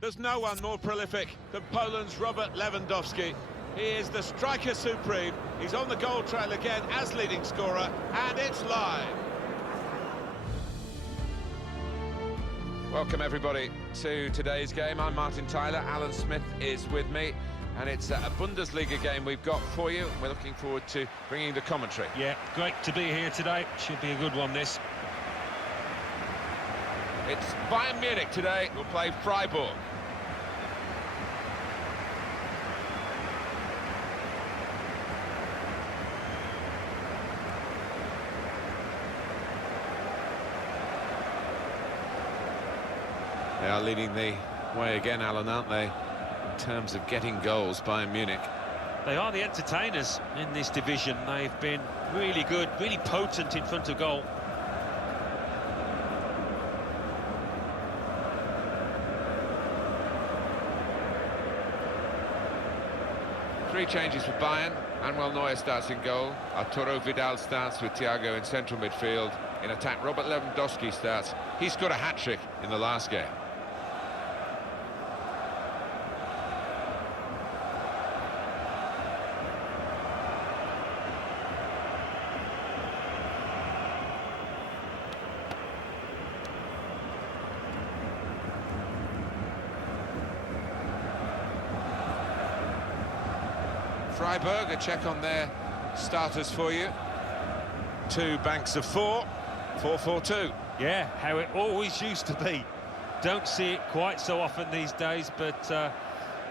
There's no one more prolific than Poland's Robert Lewandowski. He is the striker supreme. He's on the goal trail again as leading scorer, and it's live. Welcome everybody to today's game. I'm Martin Tyler, Alan Smith is with me, and it's a Bundesliga game we've got for you. We're looking forward to bringing the commentary. Yeah, great to be here today. Should be a good one, this. It's Bayern Munich today, will play Freiburg. They are leading the way again, Alan, aren't they, in terms of getting goals, Bayern Munich. They are the entertainers in this division. They've been really good, really potent in front of goal. Three changes for Bayern. Manuel Neuer starts in goal. Arturo Vidal starts with Thiago in central midfield. In attack, Robert Lewandowski starts. He scored a hat-trick in the last game. Freiburg, a check on their starters for you. Two banks of four, 4-4-2. Yeah, how it always used to be. Don't see it quite so often these days, but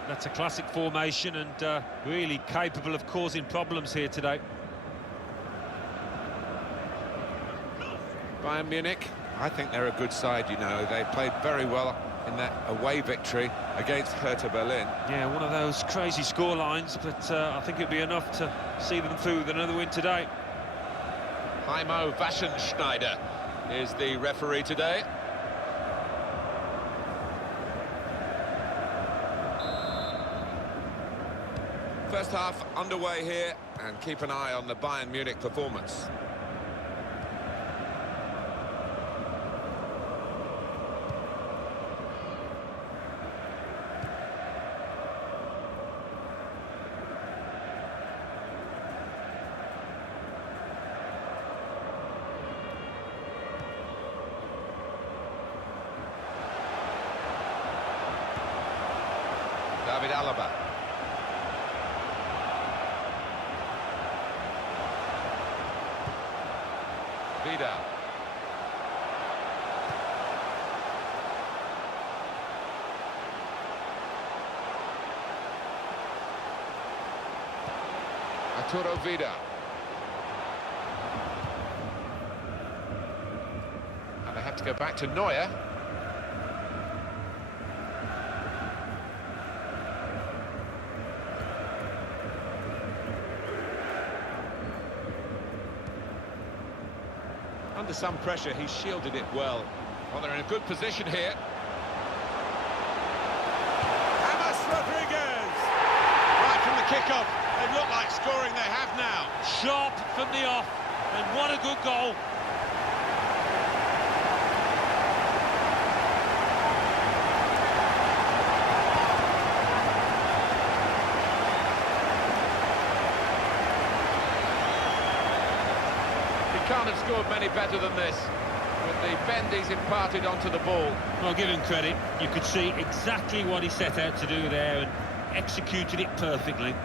that's a classic formation and really capable of causing problems here today. Bayern Munich, I think they're a good side, you know. They played very well in that away victory against Hertha Berlin. Yeah, one of those crazy score lines, but I think it'd be enough to see them through with another win today. Heimo Waschenschneider is the referee today. First half underway here, and keep an eye on the Bayern Munich performance. David Alaba. Vidal. Arturo Vidal. And they have to go back to Neuer. Under some pressure, he shielded it well. Well, they're in a good position here. James Rodriguez! Right from the kickoff, they look like scoring. They have now. Sharp from the off, and what a good goal. Can't have scored many better than this, with the bend he's imparted onto the ball. Well, give him credit. You could see exactly what he set out to do there and executed it perfectly.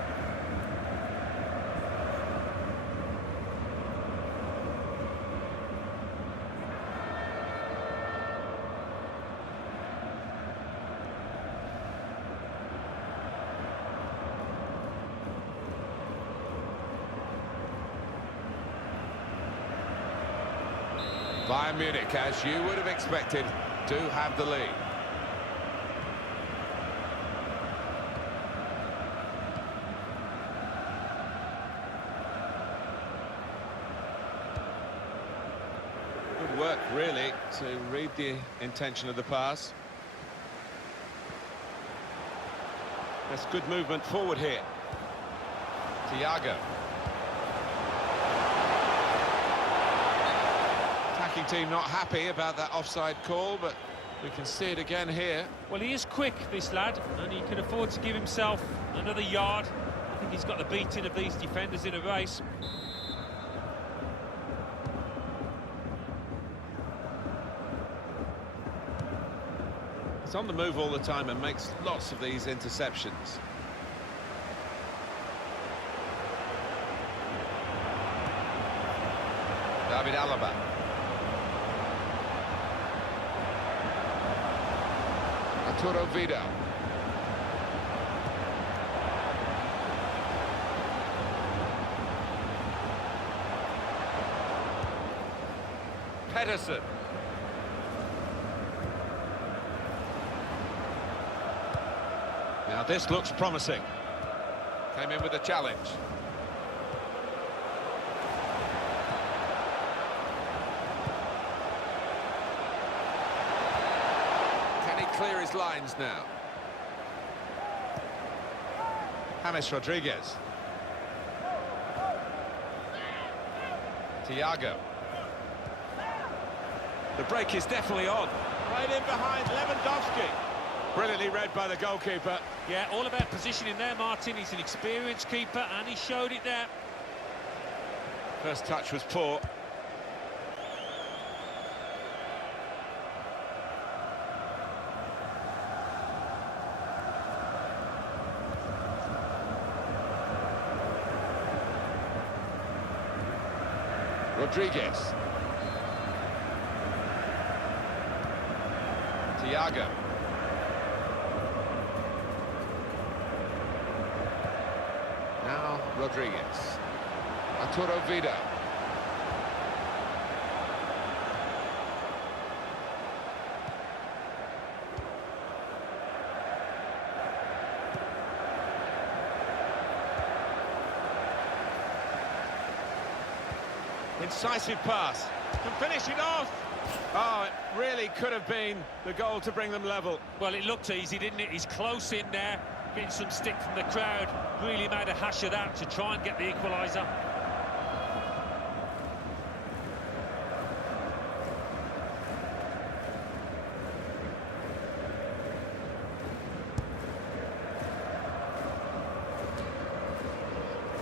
Bayern Munich, as you would have expected, do have the lead. Good work, really, to read the intention of the pass. That's good movement forward here. Thiago. Attacking team not happy about that offside call, but We can see it again here. Well, he is quick, this lad, and he can afford to give himself another yard. I think he's got the beating of these defenders in a race. He's on the move all the time and makes lots of these interceptions. David Alaba. Arturo Vidal. Pedersen. Now this looks promising. Came in with a challenge. Can he clear his lines now? James Rodriguez. Thiago. The break is definitely on. Played in behind Lewandowski. Brilliantly read by the goalkeeper. Yeah, all about positioning there, Martin. He's an experienced keeper, and he showed it there. First touch was poor. Rodriguez. Thiago. Now Rodriguez. Arturo Vidal. Incisive pass. Can finish it off. Oh, it really could have been the goal to bring them level. Well, it looked easy, didn't it? He's close in there, getting some stick from the crowd. Really made a hash of that to try and get the equaliser.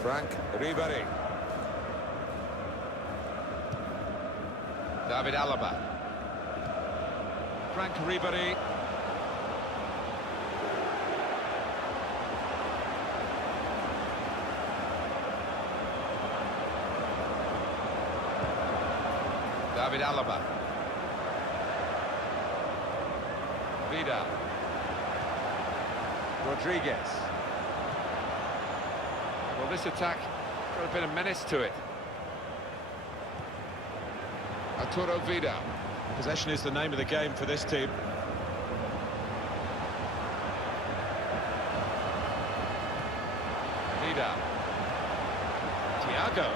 Frank Ribery. David Alaba. Frank Ribery. David Alaba. Vidal. Rodriguez. Well, this attack got a bit of menace to it. Arturo Vidal. Possession is the name of the game for this team. Vidal. Thiago.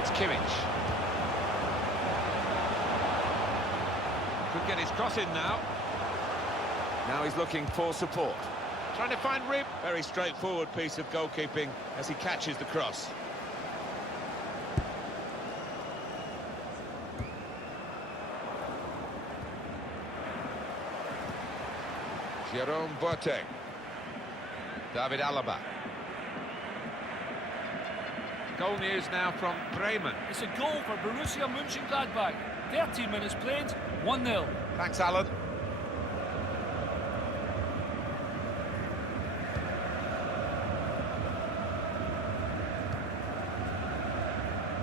It's Kimmich. Could get his cross in now. Now he's looking for support. Trying to find Rib. Very straightforward piece of goalkeeping as he catches the cross. Jerome Boateng. David Alaba. Goal news now from Bremen. It's a goal for Borussia Mönchengladbach. 13 minutes played, 1-0. Thanks, Alan.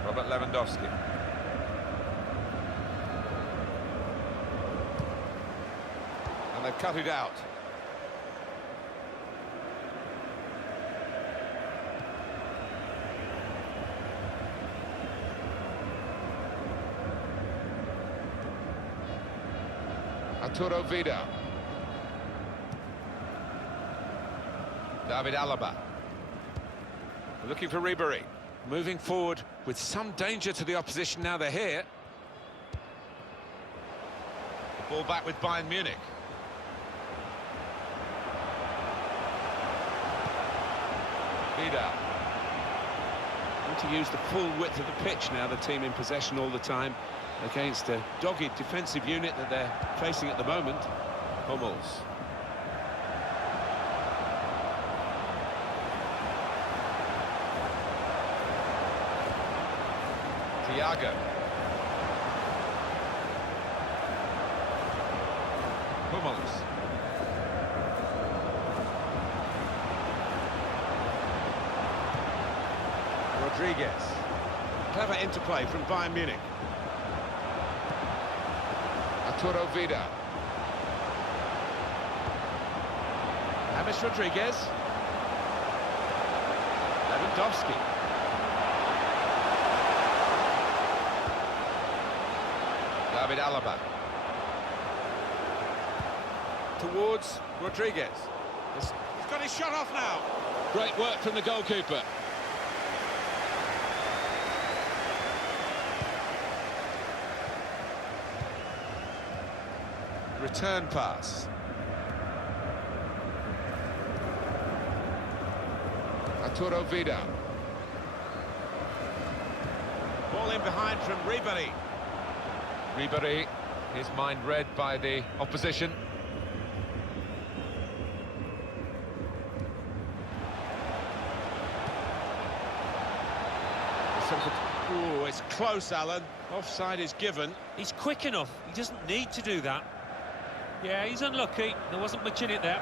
Robert Lewandowski. And they've cut it out. Arturo Vidal. David Alaba. Looking for Ribery. Moving forward with some danger to the opposition now they're here. The ball back with Bayern Munich. Vidal. Want to use the full width of the pitch now, the team in possession all the time, against a dogged defensive unit that they're facing at the moment. Hummels. Thiago. Hummels. Rodriguez. Clever interplay from Bayern Munich. Arturo Vidal. James Rodriguez. Lewandowski. David Alaba. Towards Rodriguez. He's got his shot off now. Great work from the goalkeeper. Return pass. Arturo Vidal. Ball in behind from Ribery. Ribery, his mind read by the opposition. Ooh, it's close, Alan. Offside is given. He's quick enough. He doesn't need to do that. Yeah, he's unlucky. There wasn't much in it there.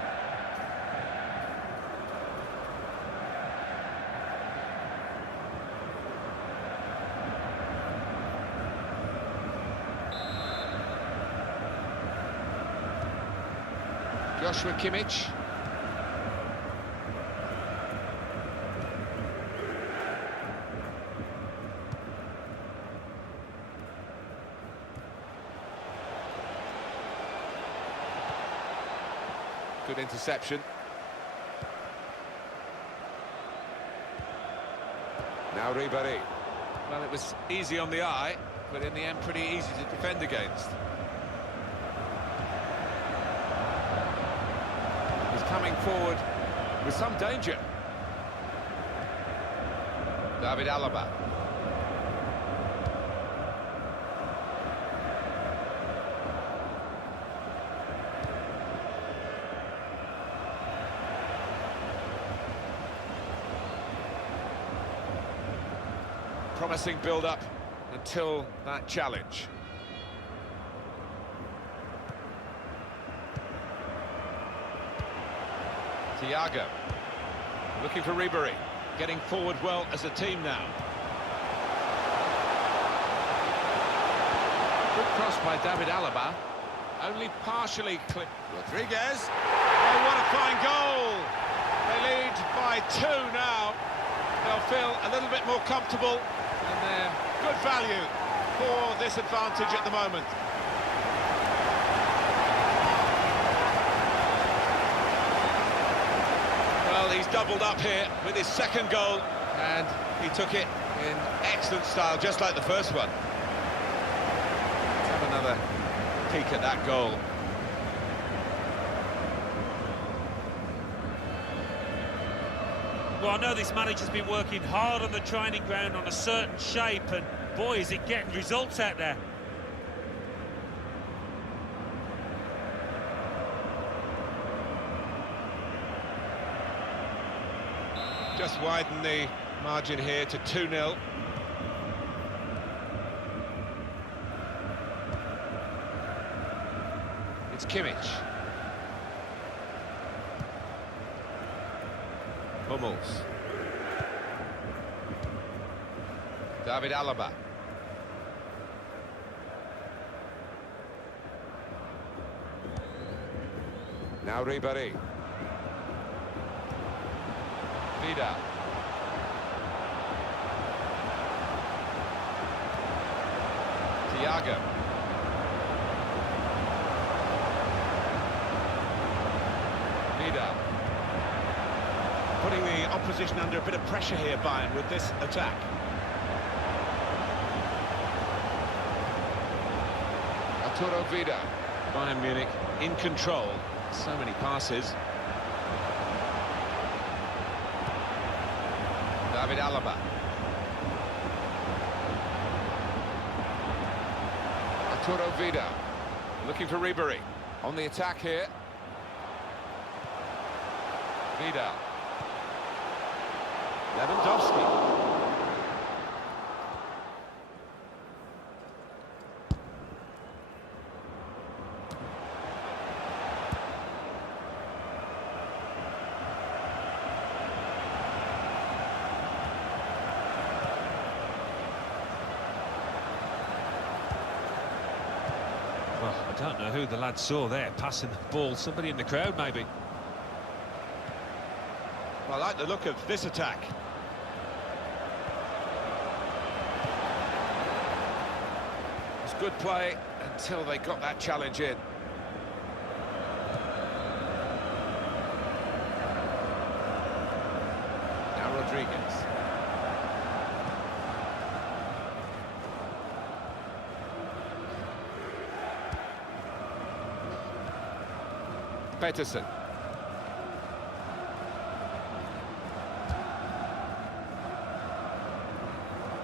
Joshua Kimmich. Good interception. Now Ribery. Well, it was easy on the eye, but in the end pretty easy to defend against. He's coming forward with some danger. David Alaba. Promising build-up until that challenge. Thiago. Looking for Ribery. Getting forward well as a team now. Good cross by David Alaba. Only partially clipped. Rodriguez. Oh, what a fine goal! They lead by 2 now. They'll feel a little bit more comfortable, and they're good value for this advantage at the moment. Well, he's doubled up here with his second goal, and he took it in excellent style, just like the first one. Let's have another peek at that goal. Well, I know this manager's been working hard on the training ground on a certain shape, and boy, is it getting results out there. Just widen the margin here to 2-0. It's Kimmich. Hummels. David Alaba. Now Ribery. Vidal. Thiago. Vidal. Putting the opposition under a bit of pressure here, Bayern, with this attack. Arturo Vidal. Bayern Munich in control. So many passes. David Alaba. Arturo Vidal. Looking for Ribery. On the attack here. Vidal. Lewandowski. Well, I don't know who the lad saw there passing the ball. Somebody in the crowd, maybe. I like the look of this attack. It's good play until they got that challenge in. Now Rodriguez. Peterson.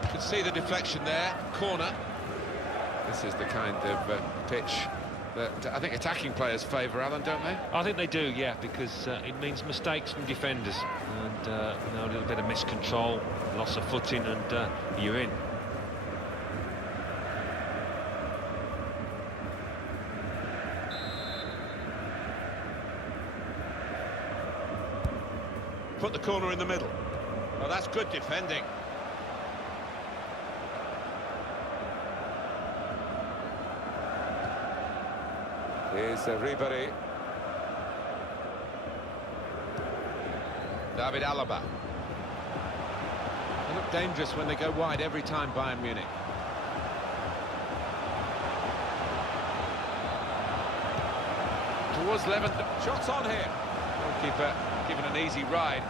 You can see the deflection there, corner. This is the kind of pitch that I think attacking players favour, Alan, don't they? I think they do, yeah, because it means mistakes from defenders. And, you know, a little bit of miscontrol, loss of footing, and you're in. Put the corner in the middle. Well, that's good defending. Here's Ribery. David Alaba. They look dangerous when they go wide every time, Bayern Munich. Towards Lewandowski. Shots on here. Goalkeeper given an easy ride.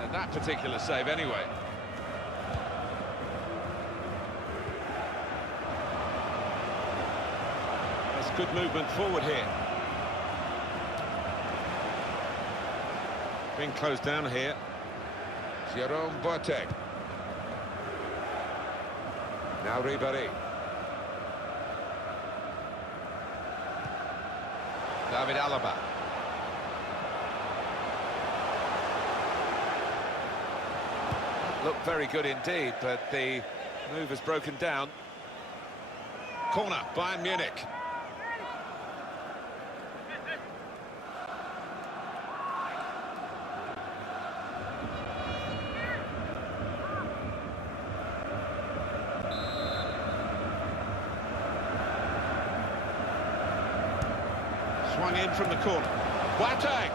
And that particular save anyway. That's good movement forward here. Being closed down here. Jerome Boateng. Now Ribery. David Alaba. Looked very good indeed, but the move has broken down. Corner, Bayern Munich. Swung in from the corner. Boateng!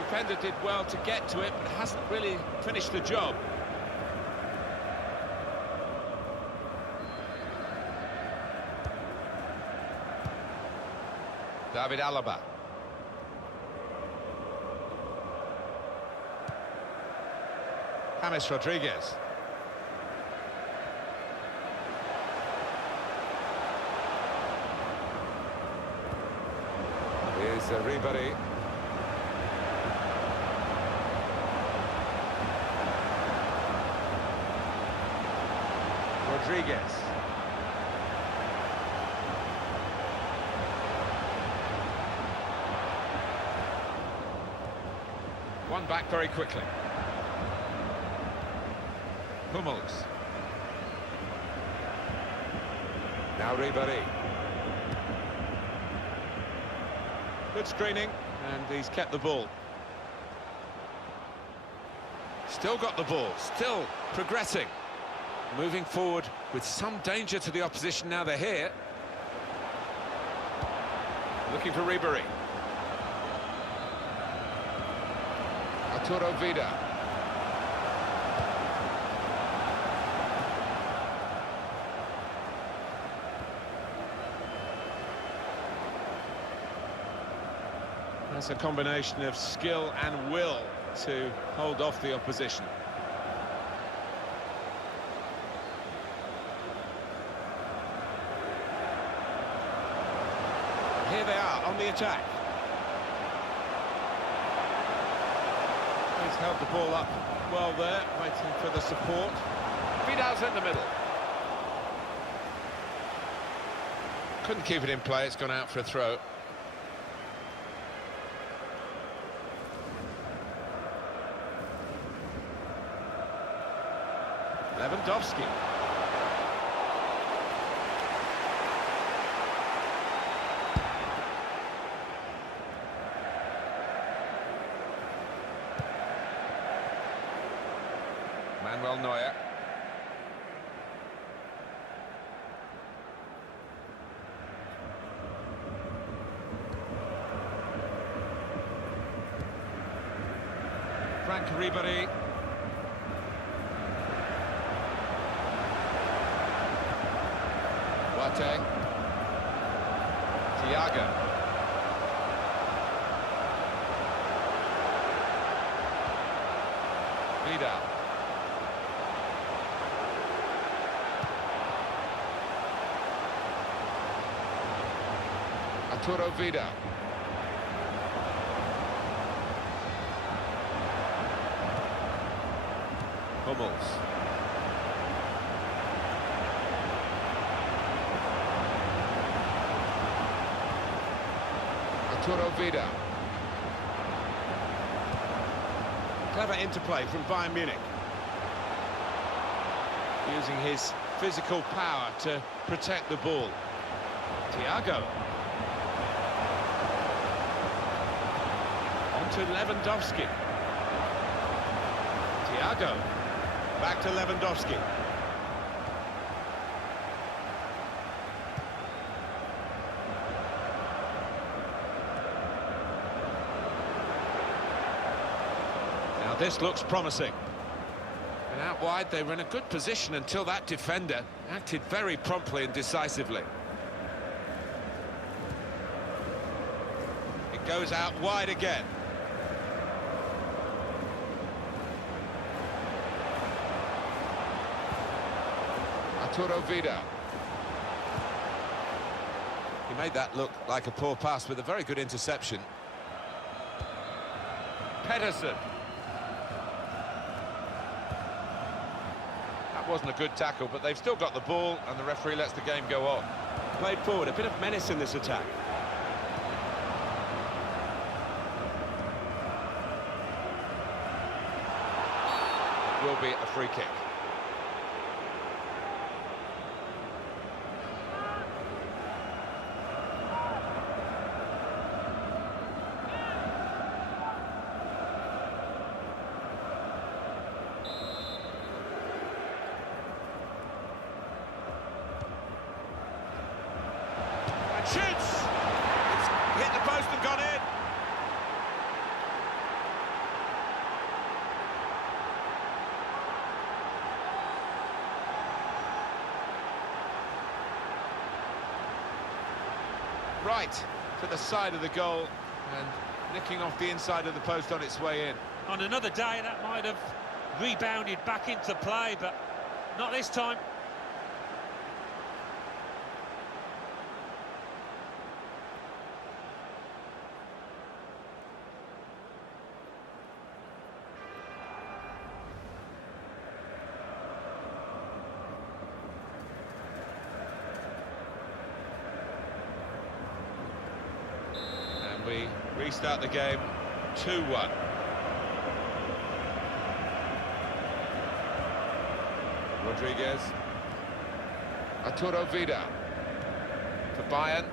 Defender did well to get to it, but hasn't really finished the job. David Alaba. James Rodriguez. Here's Ribery. Rodriguez. One back very quickly. Hummels. Now Ribery. Good screening, and he's kept the ball. Still got the ball, still progressing. Moving forward with some danger to the opposition now they're here. Looking for Ribery. Arturo Vidal. That's a combination of skill and will to hold off the opposition. Here they are on the attack. He's held the ball up well there, waiting for the support. Vidal's in the middle. Couldn't keep it in play, it's gone out for a throw. Lewandowski. Manuel Neuer. Frank Ribery. Boateng. Thiago. Vidal. Arturo Vidal. Hummels. Arturo Vidal. Clever interplay from Bayern Munich. Using his physical power to protect the ball. Thiago. On to Lewandowski. Thiago. Back to Lewandowski. Now this looks promising. And out wide, they were in a good position until that defender acted very promptly and decisively. It goes out wide again. Arturo Vidal. He made that look like a poor pass with a very good interception. Pedersen. That wasn't a good tackle, but they've still got the ball, and the referee lets the game go on. Played forward, a bit of menace in this attack. Will be a free kick. Shoots! It's hit the post and gone in. Right to the side of the goal and nicking off the inside of the post on its way in. On another day, that might have rebounded back into play, but not this time. We restart the game 2-1. Rodriguez. Arturo Vidal. For Bayern,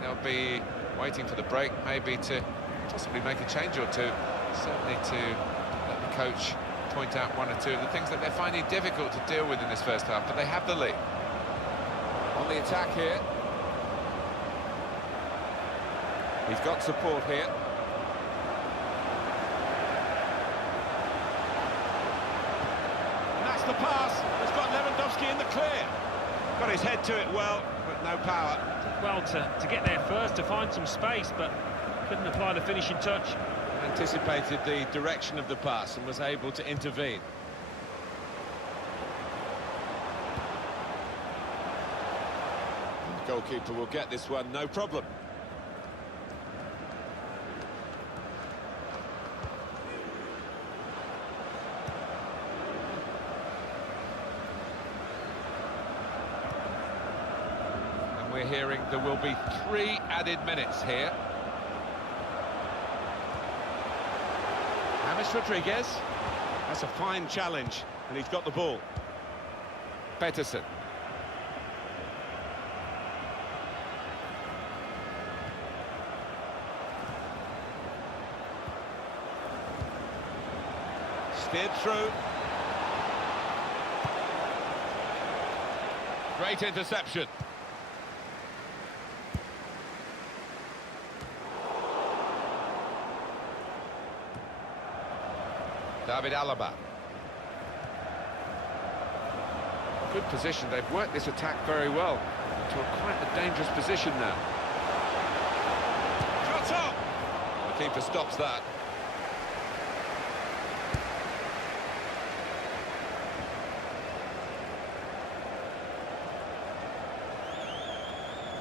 they'll be waiting for the break, maybe to possibly make a change or two. Certainly to let the coach point out one or two of the things that they're finding difficult to deal with in this first half, but they have the lead. On the attack here. He's got support here. And that's the pass. It's got Lewandowski in the clear. Got his head to it well, but no power. Well, to get there first, to find some space, but couldn't apply the finishing touch. Anticipated the direction of the pass and was able to intervene. The goalkeeper will get this one, no problem. We're hearing there will be 3 added minutes here. James Rodriguez. That's a fine challenge, and he's got the ball. Peterson. Steered through. Great interception. David Alaba. Good position. They've worked this attack very well into quite a dangerous position now. Shot up! The keeper stops that.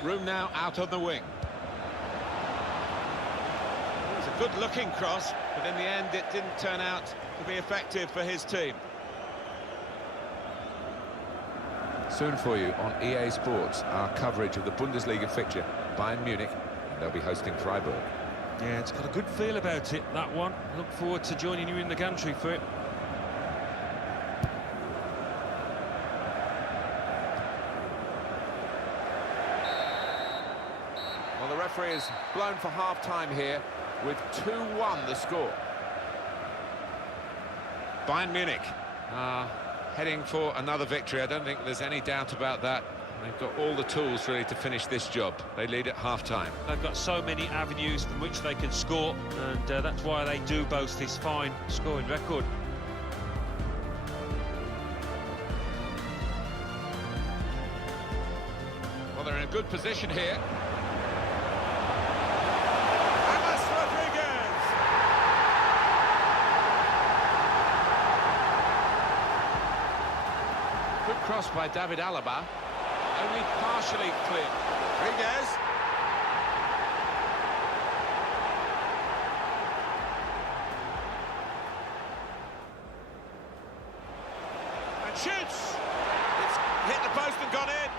Room now out on the wing. It was a good-looking cross, but in the end it didn't turn out to be effective for his team. Soon for you on EA Sports, our coverage of the Bundesliga fixture, Bayern Munich, and they'll be hosting Freiburg. Yeah, it's got a good feel about it, that one. Look forward to joining you in the gantry for it. Well, the referee is blown for half-time here with 2-1 the score. Bayern Munich. Heading for another victory. I don't think there's any doubt about that. They've got all the tools really to finish this job. They lead at half-time. They've got so many avenues from which they can score, and that's why they do boast this fine scoring record. Well, they're in a good position here. Good cross by David Alaba. Only partially clear. Rodriguez. And shoots! It's hit the post and gone in.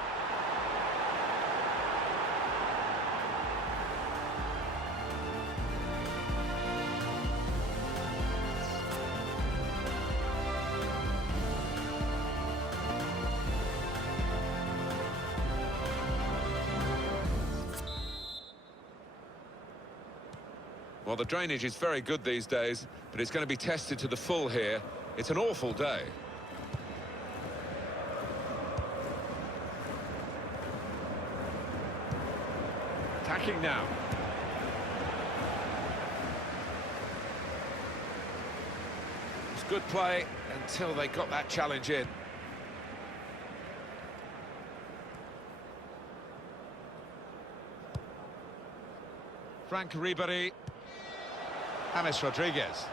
Well, the drainage is very good these days, but it's going to be tested to the full here. It's an awful day. Attacking now. It's good play until they got that challenge in. Frank Ribery. James Rodriguez.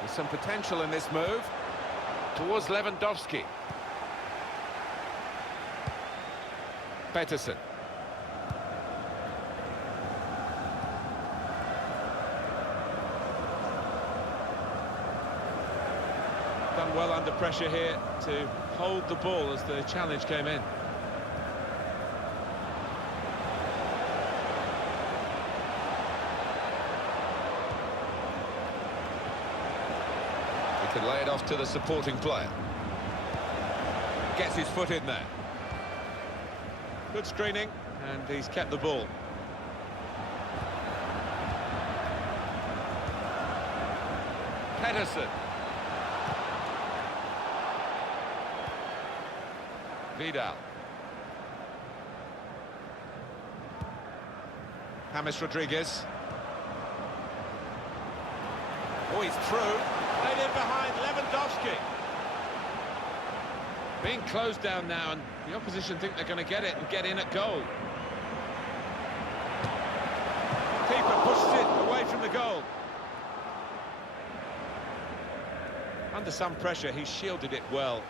There's some potential in this move towards Lewandowski. Peterson. Done well under pressure here to hold the ball as the challenge came in. Can lay it off to the supporting player. Gets his foot in there. Good screening, and he's kept the ball. Peterson. Vidal. James Rodriguez. Oh, he's through. Played in behind Lewandowski. Being closed down now, and the opposition think they're going to get it and get in at goal. Keeper pushes it away from the goal. Under some pressure, he shielded it well.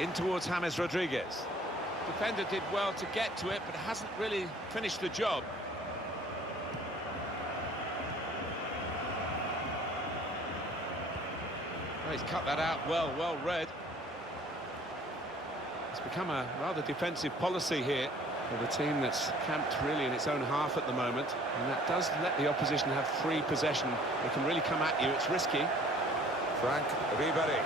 In towards James Rodriguez. Defender did well to get to it, but hasn't really finished the job. Well, he's cut that out well read. It's become a rather defensive policy here. Well, the team that's camped really in its own half at the moment, and that does let the opposition have free possession. They can really come at you. It's risky. Frank Ribery.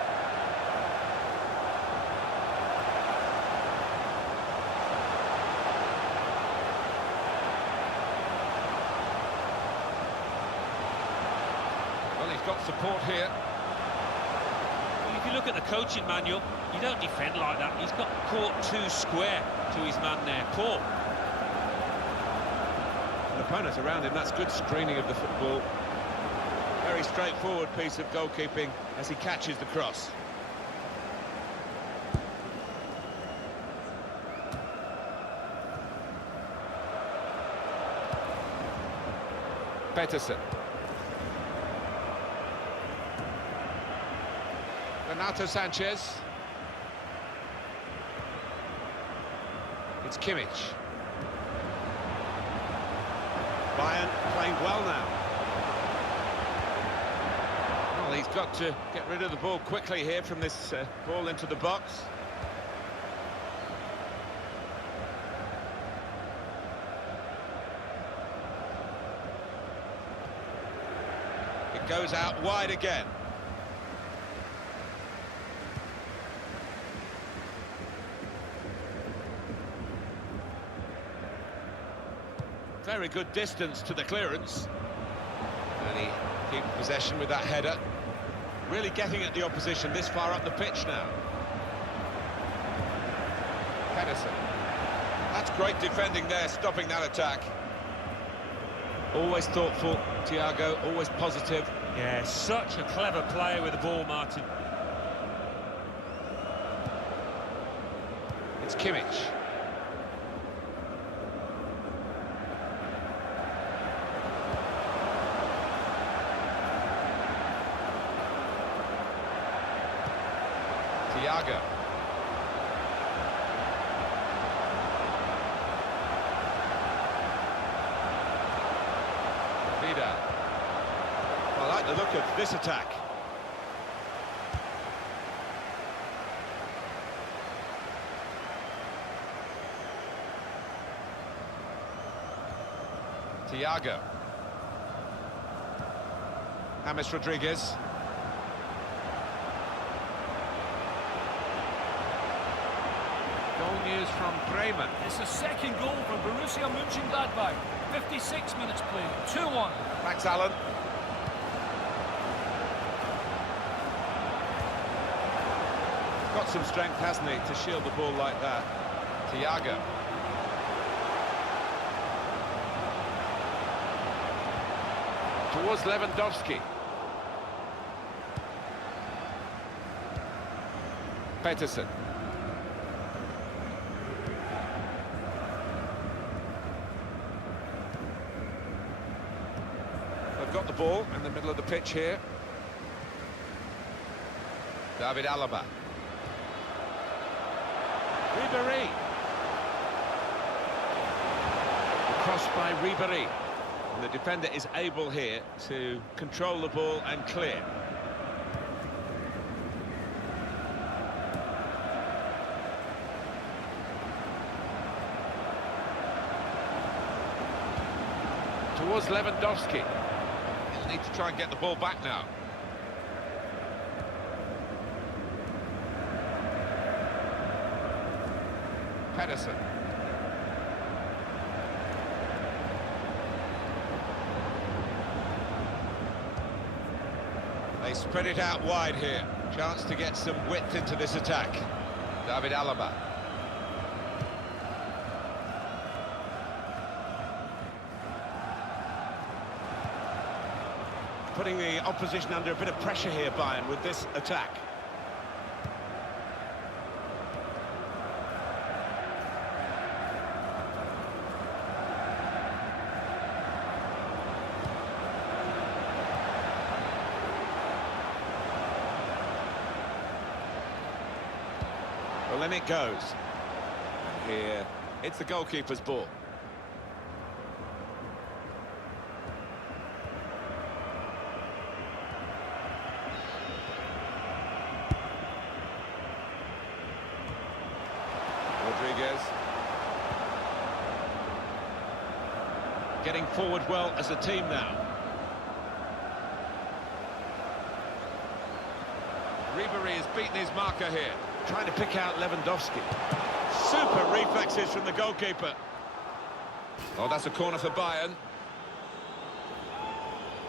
Well, he's got support here. Well, if you look at the coaching manual, you don't defend like that. He's got caught too square to his man there. Poor. An opponent around him, that's good screening of the football. Very straightforward piece of goalkeeping as he catches the cross. Peterson. Renato Sanchez. It's Kimmich. Bayern playing well now. Well, he's got to get rid of the ball quickly here from this ball into the box. It goes out wide again. Very good distance to the clearance. And he keeps possession with that header. Really getting at the opposition this far up the pitch now. Pedersen. That's great defending there, stopping that attack. Always thoughtful, Thiago, always positive. Yeah, such a clever player with the ball, Martin. It's Kimmich. Thiago. Vidal. I like the look of this attack. Thiago. James Rodriguez. Goal news from Bremen. It's a second goal for Borussia Mönchengladbach. 56 minutes played, 2-1. Max Allen. Got some strength, hasn't he, to shield the ball like that. Thiago. Towards Lewandowski. Peterson. They've got the ball in the middle of the pitch here. David Alaba. Ribery. Crossed by Ribery. And the defender is able here to control the ball and clear. Towards Lewandowski. He'll need to try and get the ball back now. Pedersen. They spread it out wide here. Chance to get some width into this attack. David Alaba. Putting the opposition under a bit of pressure here, Bayern, with this attack. Well, in it goes. And here, it's the goalkeeper's ball. Rodriguez. getting forward well as a team now. Ribery has beaten his marker here. Trying to pick out Lewandowski. Super reflexes from the goalkeeper. Oh, that's a corner for Bayern.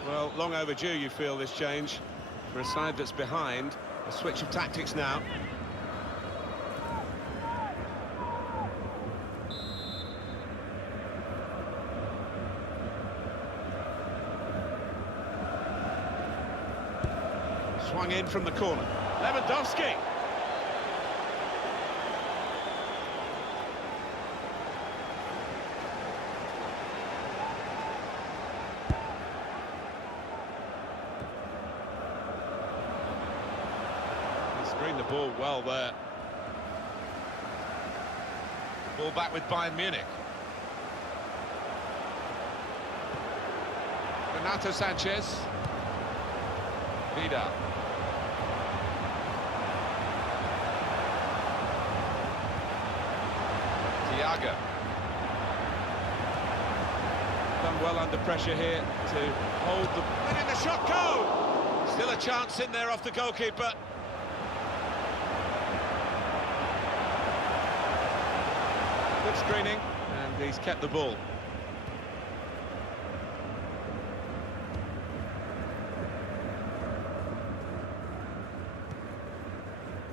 Well, long overdue, you feel, this change. For a side that's behind, a switch of tactics now. Swung in from the corner. Lewandowski! Screened the ball well there. Ball back with Bayern Munich. Renato Sanchez. Vidal. Thiago. Done well under pressure here to hold the... Letting the shot go! Still a chance in there off the goalkeeper. Good screening, and he's kept the ball.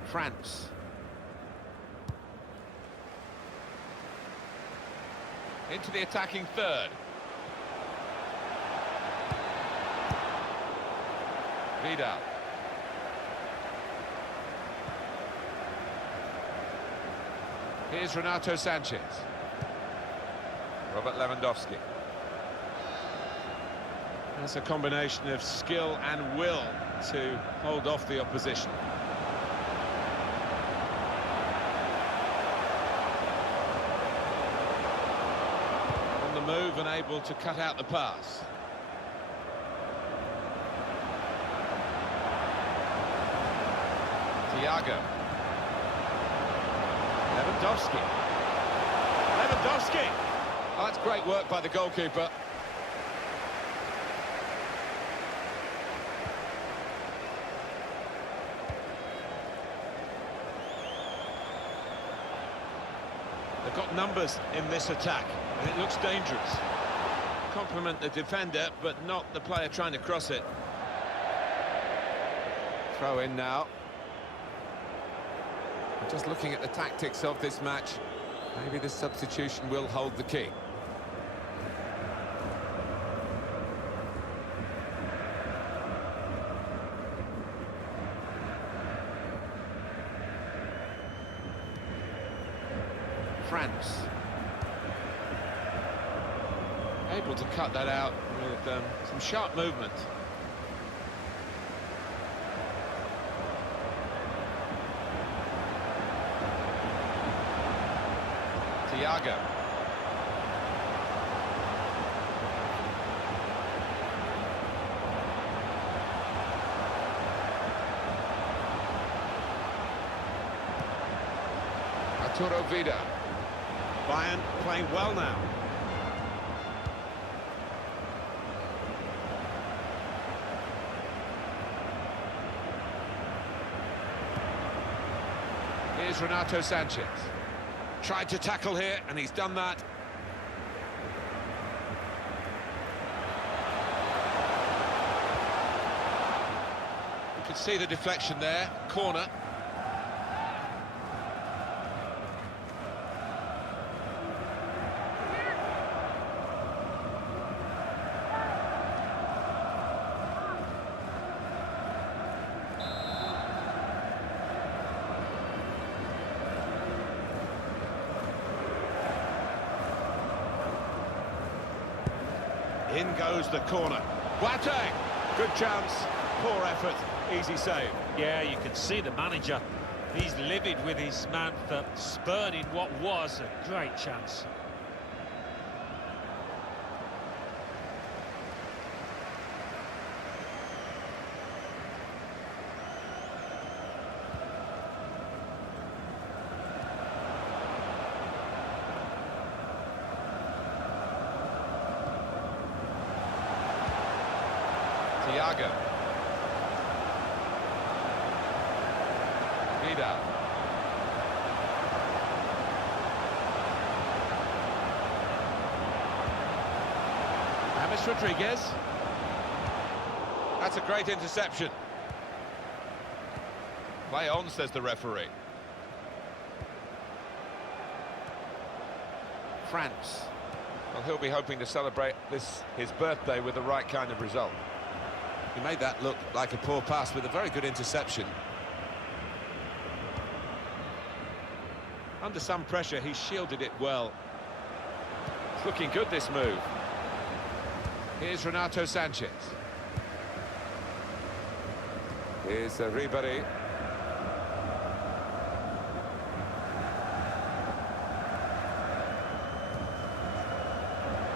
France. Into the attacking third. Vidal. Here's Renato Sanchez. Robert Lewandowski. That's a combination of skill and will to hold off the opposition. On the move and able to cut out the pass. Thiago. Lewandowski. Lewandowski! Oh, that's great work by the goalkeeper. They've got numbers in this attack, and it looks dangerous. Compliment the defender, but not the player trying to cross it. Throw in now. Just looking at the tactics of this match, maybe the substitution will hold the key. France. Able to cut that out with some sharp movement. Thiago. Arturo Vidal. Bayern playing well now. Here's Renato Sanchez. Tried to tackle here, and he's done that. You can see the deflection there, corner. In goes the corner. Boateng! Good chance, poor effort, easy save. Yeah, you can see the manager. He's livid with his man for spurning what was a great chance. Thiago. Vidal. James Rodriguez. That's a great interception. Play on, says the referee. France. Well, he'll be hoping to celebrate his birthday with the right kind of result. He made that look like a poor pass with a very good interception. Under some pressure, he shielded it well. It's looking good, this move. Here's Renato Sanchez. Here's Ribéry.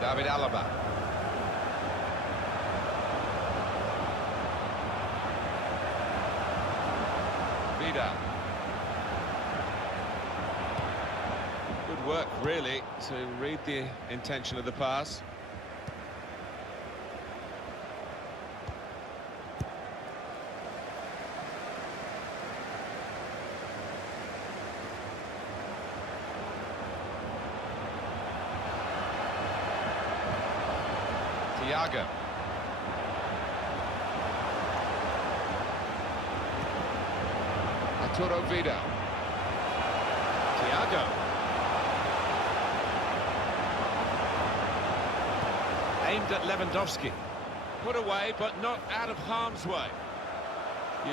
David Alaba. Vidal. Good work, really, to read the intention of the pass. Thiago. Arturo Vidal. Thiago. Aimed at Lewandowski. Put away, but not out of harm's way.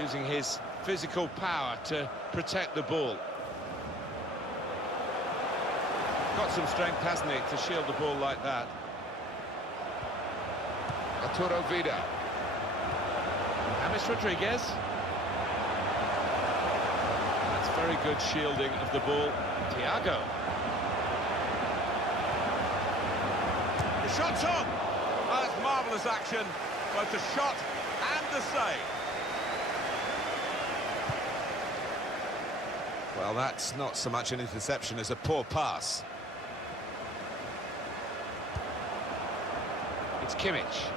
Using his physical power to protect the ball. Got some strength, hasn't he, to shield the ball like that. Arturo Vidal. James Rodriguez. That's very good shielding of the ball. Thiago. The shot's on. Oh, that's marvellous action. Both the shot and the save. Well, that's not so much an interception as a poor pass. It's Kimmich.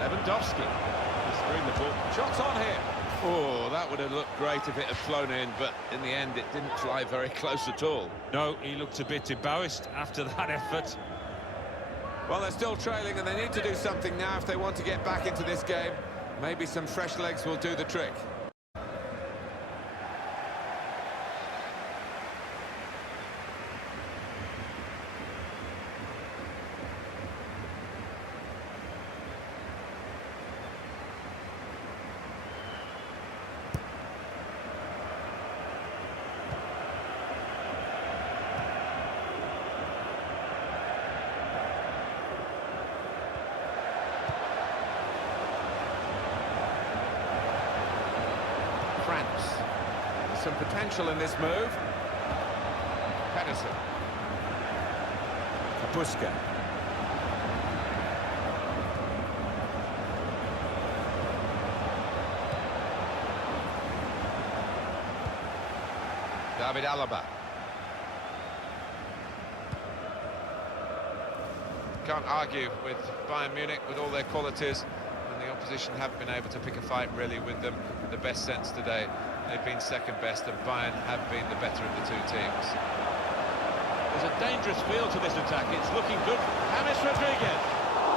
Lewandowski. Screen the ball. Shots on here. Oh, that would have looked great if it had flown in, but in the end it didn't fly very close at all. No, he looked a bit embarrassed after that effort. Well, they're still trailing and they need to do something now if they want to get back into this game. Maybe some fresh legs will do the trick. There's some potential in this move. Pedersen. Kapuska. David Alaba. Can't argue with Bayern Munich with all their qualities, and the opposition haven't been able to pick a fight really with them in the best sense today. They've been second best and Bayern have been the better of the two teams. There's a dangerous feel to this attack. It's looking good. James Rodriguez.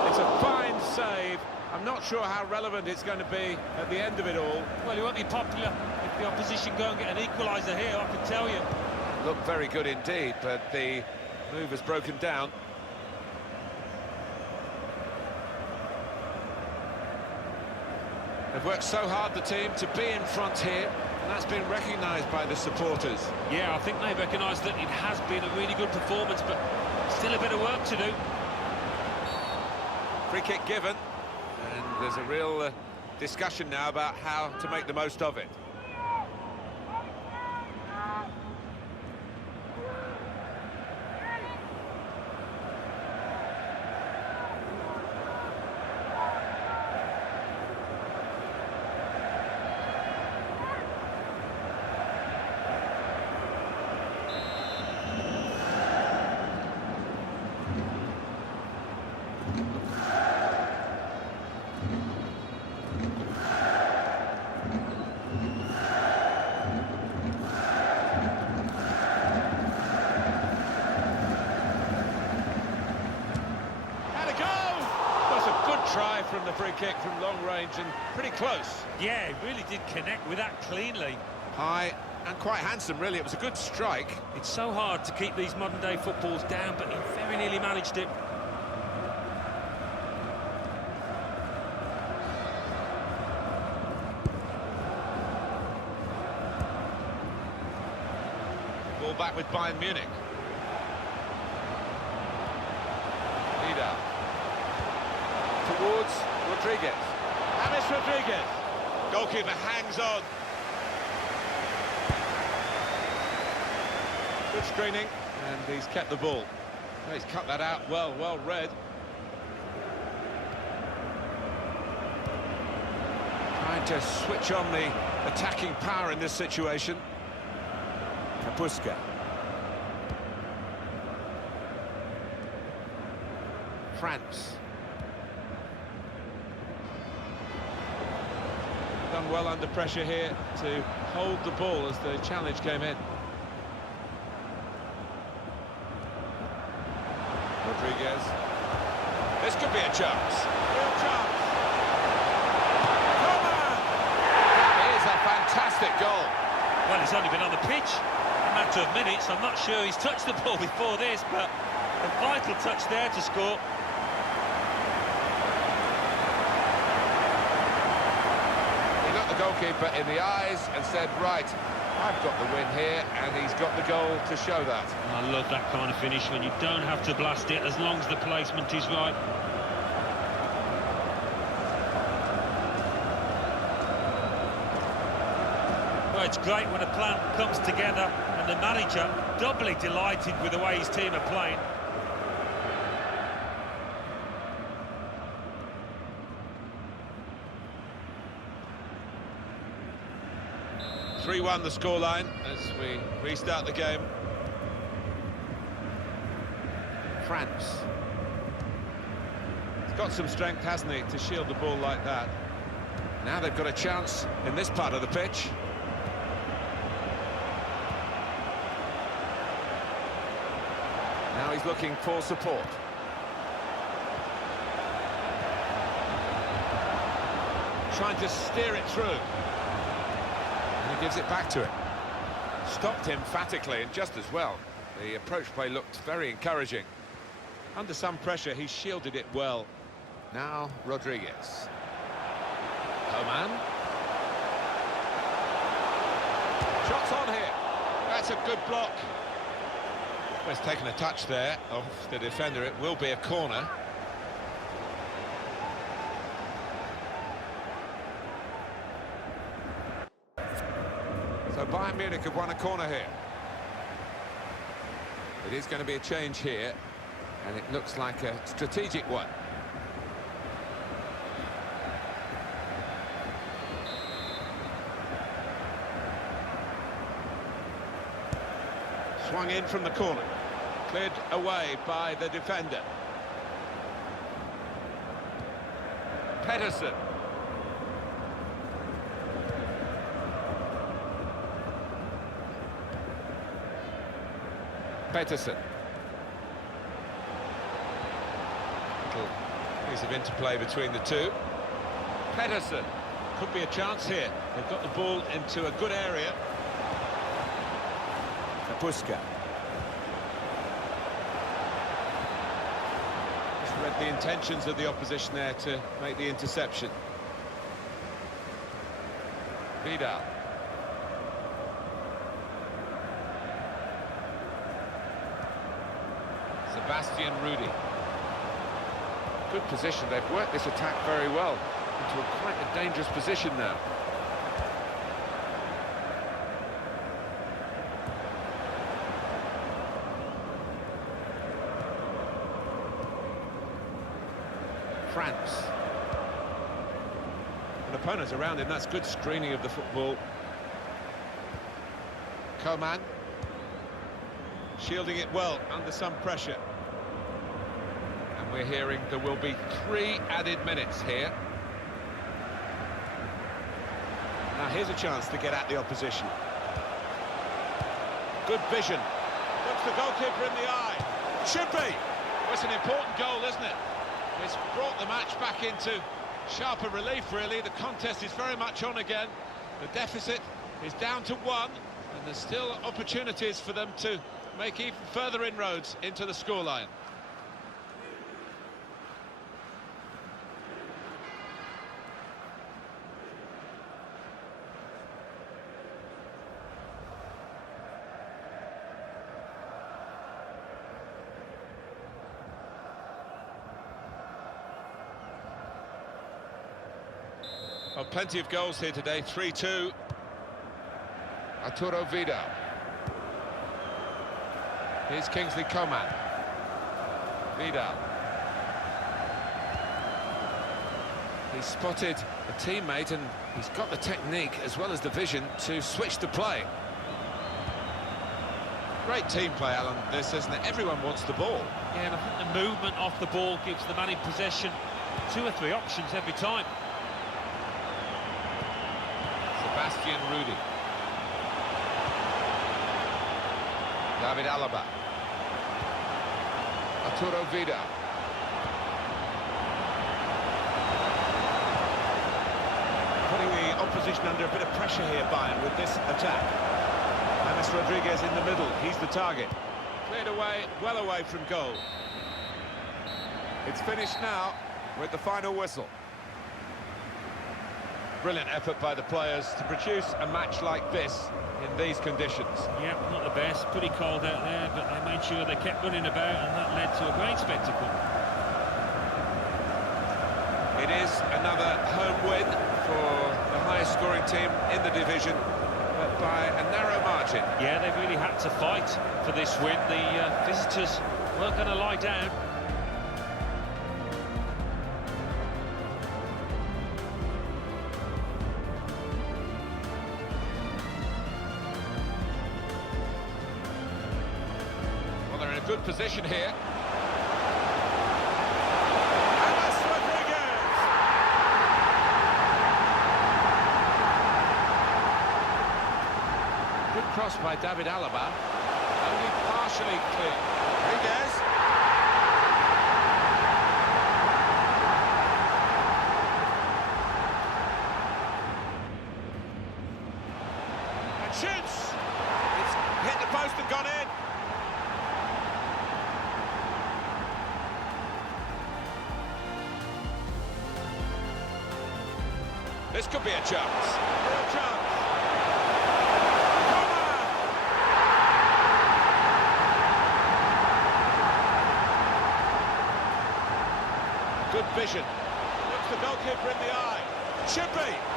It's a fine save. I'm not sure how relevant it's going to be at the end of it all. Well, he won't be popular if the opposition go and get an equaliser here, I can tell you. Looked very good indeed, but the move has broken down. They've worked so hard, the team, to be in front here, and that's been recognised by the supporters. Yeah, I think they recognise that it has been a really good performance, but still a bit of work to do. Free kick given, and there's a real discussion now about how to make the most of it. from the free kick from long range and pretty close. Yeah, he really did connect with that cleanly. High and quite handsome, really. It was a good strike. It's so hard to keep these modern-day footballs down, but he very nearly managed it. Ball back with Bayern Munich. Vida. Towards Rodriguez. James Rodriguez. Goalkeeper hangs on. Good screening, and he's kept the ball. He's cut that out well read. Trying to switch on the attacking power in this situation. Kapuska. France. Done well under pressure here to hold the ball as the challenge came in. Rodriguez. This could be a chance. Real chance. Come on! That is a fantastic goal. Well, he's only been on the pitch a matter of minutes. I'm not sure he's touched the ball before this, but a vital touch there to score. He looked the goalkeeper in the eyes and said, right, I've got the win here, and he's got the goal to show that. I love that kind of finish when you don't have to blast it as long as the placement is right. Well, it's great when a plan comes together and the manager doubly delighted with the way his team are playing. (3-1) the scoreline as we restart the game. France. He's got some strength, hasn't he, to shield the ball like that. Now they've got a chance in this part of the pitch. Now he's looking for support. Trying to steer it through. And he gives it back to him. Stopped emphatically and just as well. The approach play looked very encouraging. Under some pressure, he shielded it well. Now Rodriguez. Coman. Shots on here. That's a good block. Well, he's taken a touch there off the defender. It will be a corner. So Bayern Munich have won a corner here. It is going to be a change here, and it looks like a strategic one. Swung in from the corner. Cleared away by the defender. Pedersen. Pedersen. Little piece of interplay between the two. Pedersen. Could be a chance here. They've got the ball into a good area. Kapuska. Just read the intentions of the opposition there to make the interception. Vidal. Sebastian Rudy. Good position. They've worked this attack very well into quite a dangerous position now. France. An opponent around him, that's good screening of the football. Coman. Shielding it well under some pressure. And we're hearing there will be 3 added minutes here. Now here's a chance to get at the opposition. Good vision. Looks the goalkeeper in the eye. Should be. Well, it's an important goal, isn't it? It's brought the match back into Sharper relief, really. The contest is very much on again. The deficit is down to 1, and there's still opportunities for them to make even further inroads into the scoreline. Well, plenty of goals here today, 3-2. Arturo Vidal. Here's Kingsley Coman. Vidal. He's spotted a teammate and he's got the technique as well as the vision to switch the play. Great team play, Alan, this, isn't it? Everyone wants the ball. Yeah, and I think the movement off the ball gives the man in possession 2 or 3 options every time. Sebastian Rudy. David Alaba. Arturo Vidal. Putting the opposition under a bit of pressure here, Bayern, with this attack. James Rodriguez in the middle, he's the target. Cleared away, well away from goal. It's finished now with the final whistle. Brilliant effort by the players to produce a match like this in these conditions. Yeah, not the best, pretty cold out there, but they made sure they kept running about, and that led to a great spectacle. It is another home win for the highest scoring team in the division, but by a narrow margin. Yeah, they really had to fight for this win. The visitors weren't going to lie down. Well, they're in a good position here. Good cross by David Alaba. Only partially clear. Rodriguez. And shoots! It's hit the post and gone in. This could be a chance. Real chance. Good vision. Looks the goalkeeper in the eye. Chippy.